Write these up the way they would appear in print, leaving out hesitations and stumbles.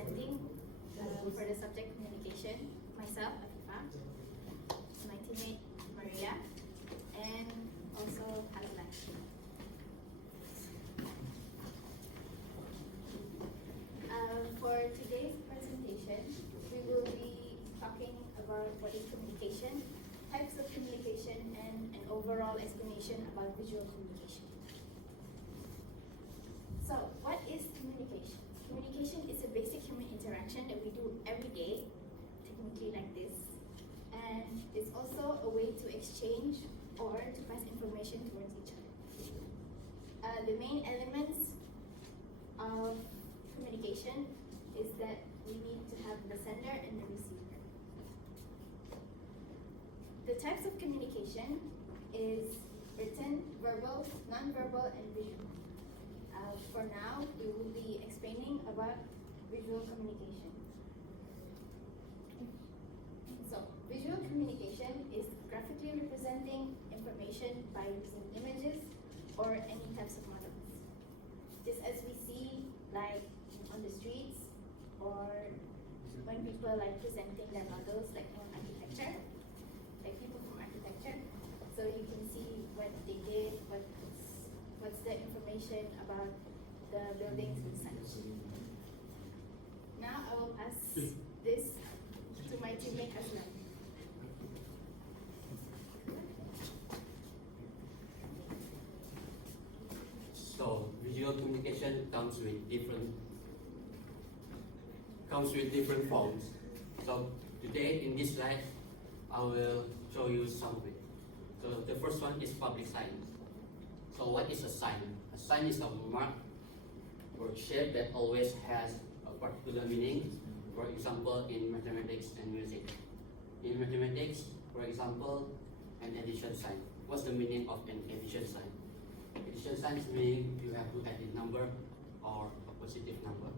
presenting for the subject communication, myself, Afifah, my teammate, Maria, and also Haszlan. For today's presentation, we will be talking about what is communication, types of communication, and an overall explanation about visual communication. So, what is communication? Communication is a basic human interaction that we do every day, technically like this, and it's also a way to exchange or to pass information towards each other. The main elements of communication is that we need to have the sender and the receiver. The types of communication is written, verbal, non-verbal, and visual. For now, we will be explaining about visual communication. So, visual communication is graphically representing information by using images or any types of models. Just as we see like on the streets or when people like presenting their models like on architecture, like people from architecture. So you can see what they did, what's the information about the buildings and such. Now I will pass this to my teammate Haszlan. So visual communication comes with different forms. So today in this slide, I will show you some of it. So the first one is public sign. So what is a sign? A sign is a mark or shape that always has a particular meaning. For example, in mathematics and music. In mathematics, for example, an addition sign. What's the meaning of an addition sign? Addition signs mean you have to add a number or a positive number.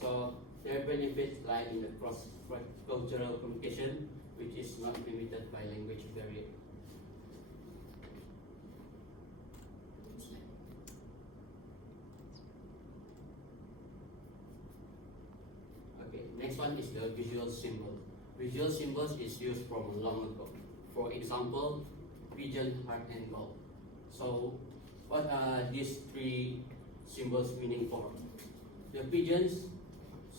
So their benefits lie in the cross-cultural communication, which is not limited by language barrier. Okay, next one is the visual symbol. Visual symbols is used from long ago. For example, pigeon, heart, and gold. So, what are these three symbols meaning for? The pigeon's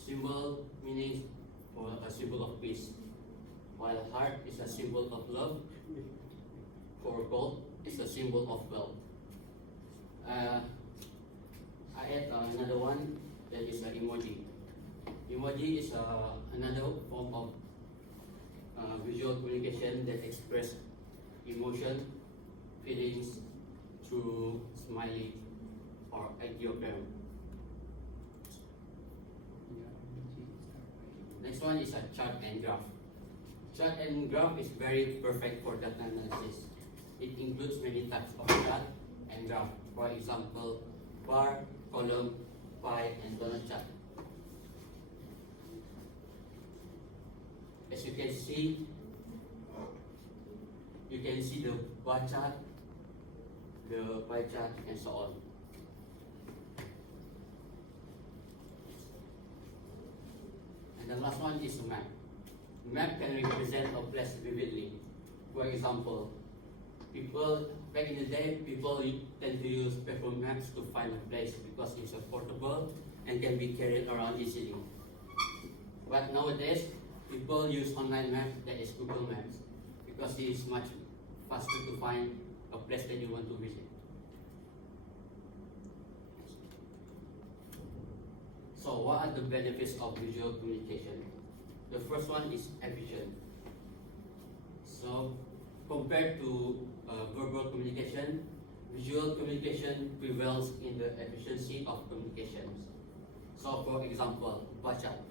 symbol meaning for a symbol of peace, while heart is a symbol of love. For gold, it's a symbol of wealth. I add another one that is an emoji. Emoji is another form of visual communication that express emotion, feelings through smiley or ideogram. Next one is a chart and graph. Chart and graph is very perfect for data analysis. It includes many types of chart and graph. For example, bar, column, pie, and donut chart. As you can see the bar chart, the pie chart, and so on. And the last one is a map. Map can represent a place vividly. For example, back in the day, people tend to use paper maps to find a place because it's portable and can be carried around easily. But nowadays, people use online maps, that is Google Maps, because it is much faster to find a place that you want to visit. So what are the benefits of visual communication? The first one is efficient. So compared to verbal communication, visual communication prevails in the efficiency of communications. So for example, bar chart.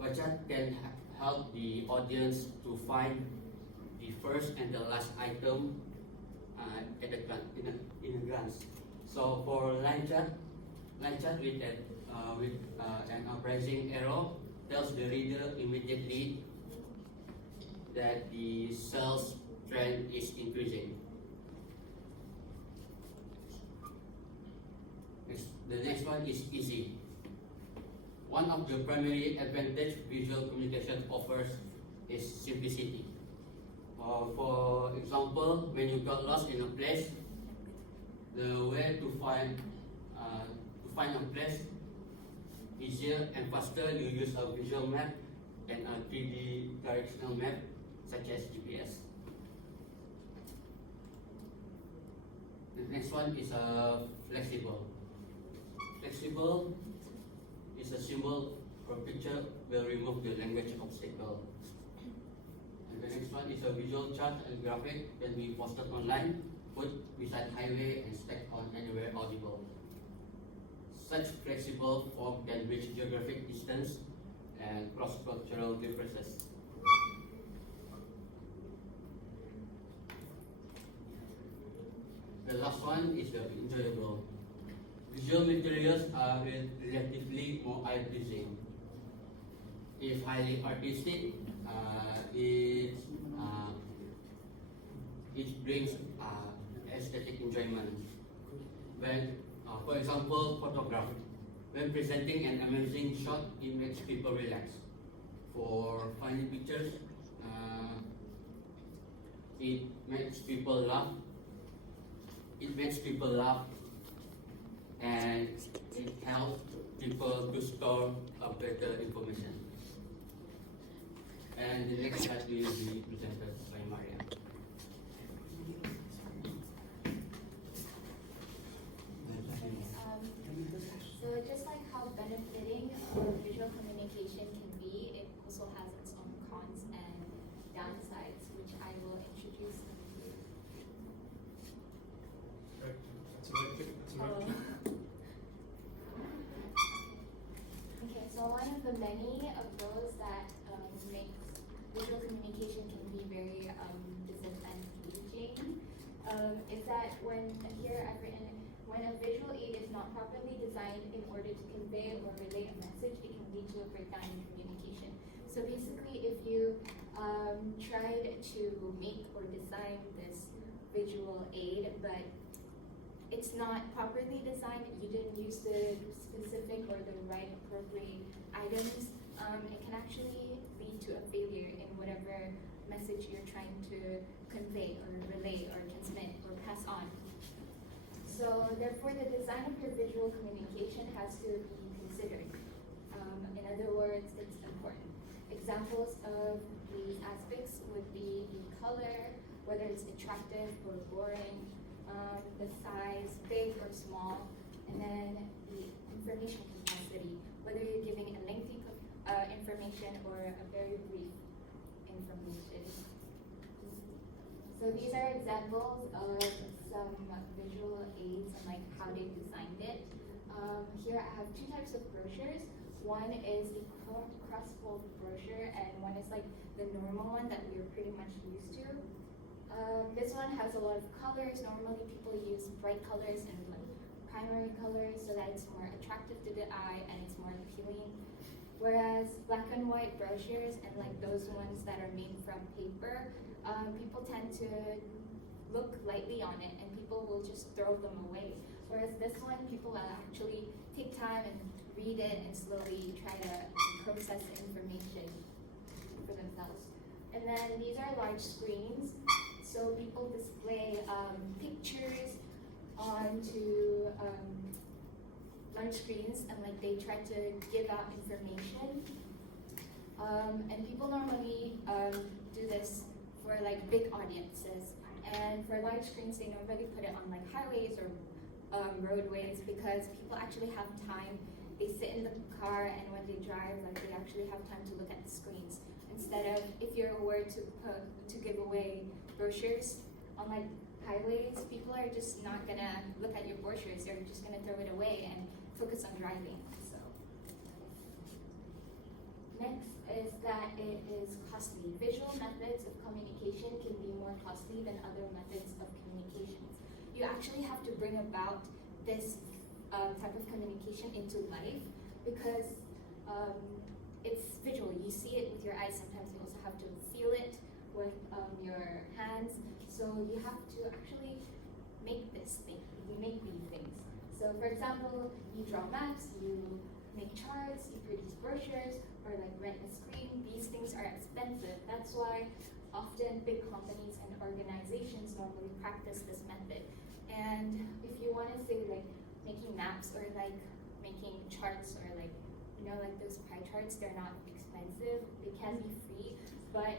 Bar chart can help the audience to find the first and the last item in a glance. So for line chart with an uprising arrow tells the reader immediately that the sales trend is increasing. The next one is easy. one of the primary advantage visual communication offers is simplicity. For example, when you got lost in a place, the way to find a place easier and faster, you use a visual map and a 3D directional map such as GPS. The next one is flexible. Flexible is a symbol or picture will remove the language obstacle. And the next one is a visual chart and graphic can be posted online, put beside highway and stacked on anywhere audible. Such flexible form can bridge geographic distance and cross-cultural differences. The last one is the enjoyable. Visual materials are relatively more eye-pleasing. If highly artistic, it brings aesthetic enjoyment. When, for example, photography. When presenting an amazing shot, it makes people relax. For funny pictures, it makes people laugh. And it helps people to store a better information. And the next slide will be presented by Maria. So just like how benefiting visual communication can be, it also has its own cons and downsides, which I will introduce to you. Okay, so one of the many of those that makes visual communication can be very disadvantaging is that when here I've written, when a visual aid is not properly designed in order to convey or relay a message, it can lead to a breakdown in communication. So basically, if you tried to make or design this visual aid, but it's not properly designed, you didn't use the specific or the right appropriate items, it can actually lead to a failure in whatever message you're trying to convey or relay or transmit or pass on. So therefore, the design of your visual communication has to be considered. In other words, it's important. Examples of these aspects would be the color, whether it's attractive or boring, the size, big or small, and then the information capacity, whether you're giving a lengthy information or a very brief information. So these are examples of some visual aids and like how they designed it. Here I have two types of brochures. One is the cross-fold brochure, and one is like the normal one that we're pretty much used to. This one has a lot of colors. Normally people use bright colors and like primary colors so that it's more attractive to the eye and it's more appealing. Whereas black and white brochures and like those ones that are made from paper, people tend to look lightly on it and people will just throw them away. Whereas this one, people will actually take time and read it and slowly try to process the information for themselves. And then these are large screens. So people display pictures onto large screens and like they try to give out information. And people normally do this for like big audiences. And for large screens, they normally put it on like highways or roadways because people actually have time. They sit in the car and when they drive, like they actually have time to look at the screens. Instead of if you were to give away brochures on like highways, people are just not gonna look at your brochures. They're just gonna throw it away and focus on driving. So next is that it is costly. Visual methods of communication can be more costly than other methods of communications. You actually have to bring about this type of communication into life because it's visual. You see it with your eyes. Sometimes you also have to feel it with your hands. So you have to actually make this thing. You make these things. So for example, you draw maps, you make charts, you produce brochures, or like rent a screen. These things are expensive. That's why often big companies and organizations normally practice this method. And if you want to say like making maps or like making charts or like, you know, like those pie charts, they're not expensive. They can be free, but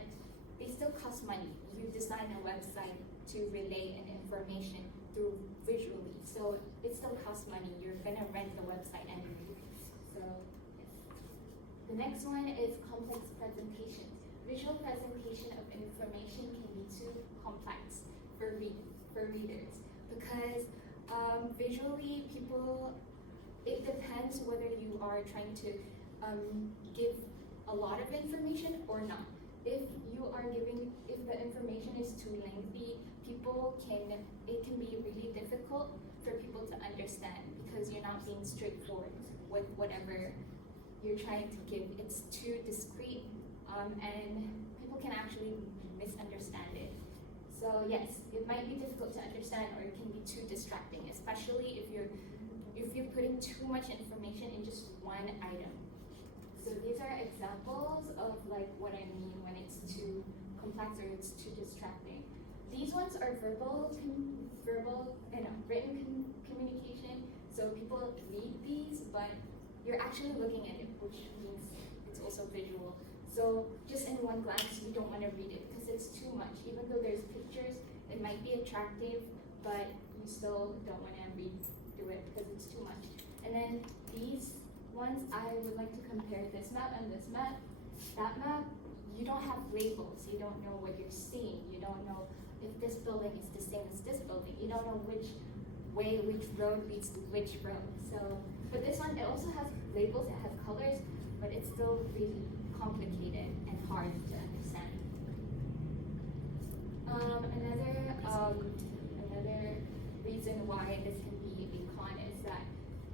they still cost money. You design a website to relay an information through visually, so it still costs money. You're gonna rent the website anyway. So yes. The next one is complex presentations. Visual presentation of information can be too complex for readers because visually people, it depends whether you are trying to give a lot of information or not. If the information is too lengthy, it can be really difficult for people to understand because you're not being straightforward with whatever you're trying to give. It's too discreet, and people can actually misunderstand it. So yes, it might be difficult to understand, or it can be too distracting, especially if you're putting too much information in just one item. So these are examples of like what I mean when it's too complex or it's too distracting. These ones are written communication. So people read these, but you're actually looking at it, which means it's also visual. So just in one glance, you don't want to read it because it's too much. Even though there's pictures, it might be attractive, but you still don't want to read through it because it's too much. And then these ones, I would like to compare this map and this map. That map, you don't have labels. You don't know what you're seeing. You don't know if this building is the same as this building. You don't know which road leads to which road. So, but this one, it also has labels, it has colors, but it's still really complicated and hard to understand. Another reason why this can be a con is that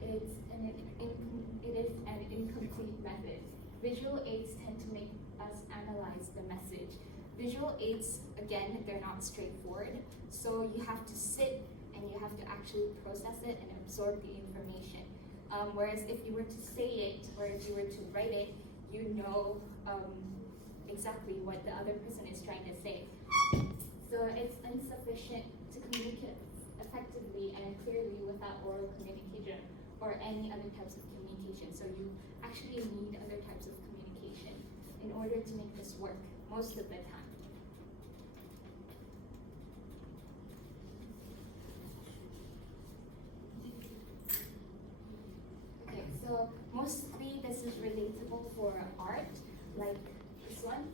it is an incomplete method. Visual aids tend to make us analyze the message. Visual aids, again, they're not straightforward, so you have to sit and you have to actually process it and absorb the information. Whereas if you were to say it or if you were to write it, you know exactly what the other person is trying to say. So it's insufficient to communicate effectively and clearly without oral communication or any other types of communication. So you actually need other types of communication in order to make this work most of the time. Okay, so mostly this is relatable for art, like this one.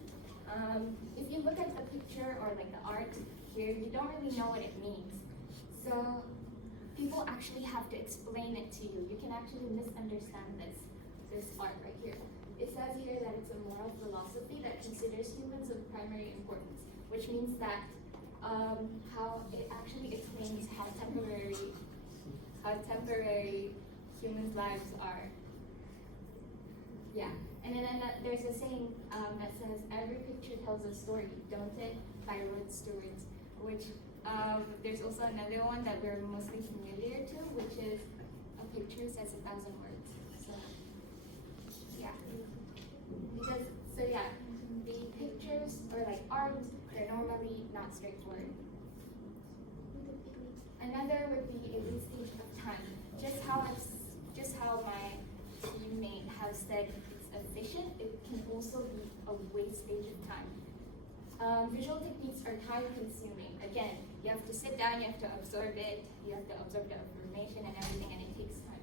If you look at the picture or like the art here, you don't really know what it means. So people actually have to explain it to you. You can actually misunderstand this art right here. It says here that it's a moral philosophy that considers humans of primary importance, which means that how it actually explains how temporary humans' lives are. Yeah, and then there's a saying that says every picture tells a story, don't it? By Rod Stewart, which there's also another one that we're mostly familiar to, which is a picture says 1,000 words. So yeah, the pictures or like art, they're normally not straightforward. Another would be a wastage of time. Just how my teammate has said it's efficient, it can also be a wastage of time. Visual techniques are time consuming. Again, you have to sit down, you have to absorb it, you have to absorb the information and everything, and it takes time.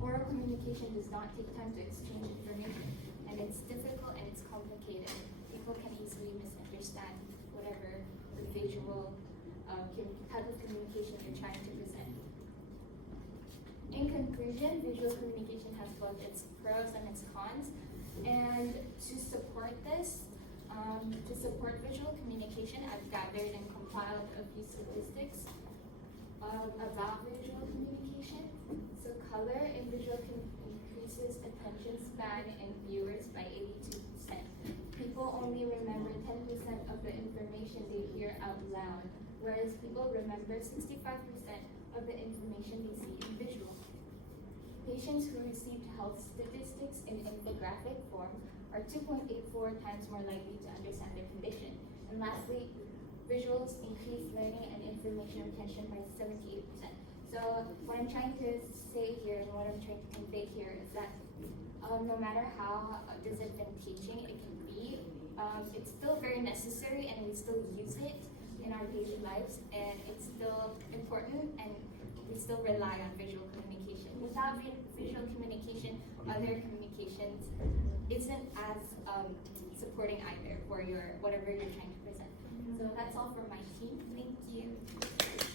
Oral communication does not take time to exchange information, and it's difficult and it's complicated. People can easily misunderstand whatever the visual type of communication you're trying to present. In conclusion, visual communication has both its pros and its cons, and to support this, to support visual communication, I've gathered and compiled a few statistics about visual communication. So color in visual increases attention span in viewers by 82%. People only remember 10% of the information they hear out loud, whereas people remember 65% of the information they see in visual. patients who received health statistics in infographic form are 2.84 times more likely to understand their condition. And lastly, visuals increase learning and information retention by 78%. So what I'm trying to say here and what I'm trying to convey here is that no matter how disadvantaging it can be, it's still very necessary and we still use it in our daily lives, and it's still important, and we still rely on visual communication. Without visual communication, other communications isn't as supporting either for your whatever you're trying to present. So that's all for my team. Thank you.